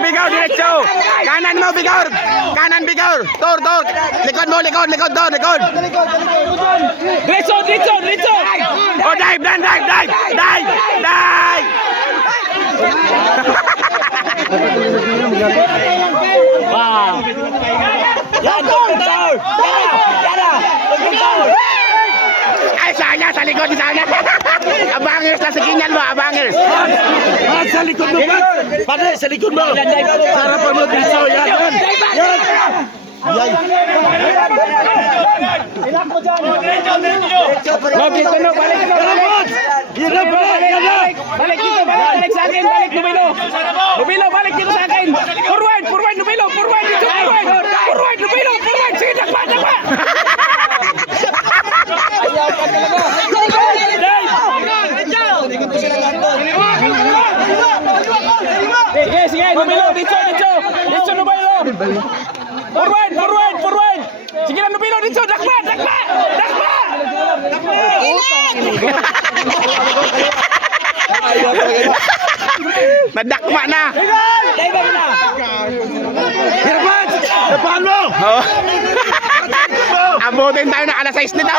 Bigor, diretso. Kanan mo, Bigor. Kanan, Bigor. Tor. Likod mo, likod, Tor, likod. Diretso. Oh, dive. Wow. Yan, Tor. Ay, sayang, sa likod, sana. Abangers na sa kinyan mo, abangers. Sa likod mo, Padre, sa likod mo. Sarapan mo, Diretso. Yan. Balik sa akin, balik, Nubilo, balik dito sa akin. Forward, Nubilo, forward, Nubilo, sige, takpa. Sige, Nubilo, dito, Nubilo. Forward. Sige na, Nubilo, dito, dakpa. Nadakma na. Hirpan! Hirpan mo! Abutin tayo na alas 6 nito.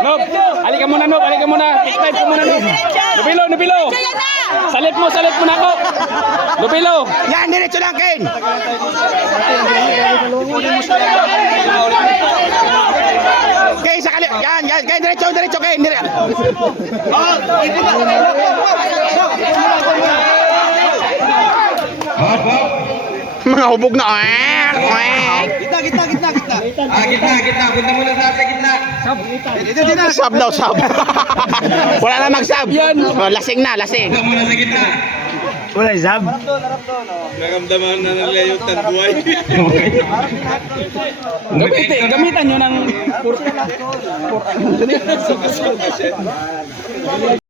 Nob, halika muna, Nob. Take ka muna, Nob. Nubilo. Salip mo na ako. Nubilo. Yan, diretso lang, Ken. Ken, sa kali. Yan, Ken, diretso, Ken. Mga hubog na. Gitna. Gitna. Punta muna sa gitna. Sab daw. Wala na mag-sab. Lasing na. Punta muna sa gitna. Wala sab. Nakamdaman na nila yung tanduay. Gamitan nyo ng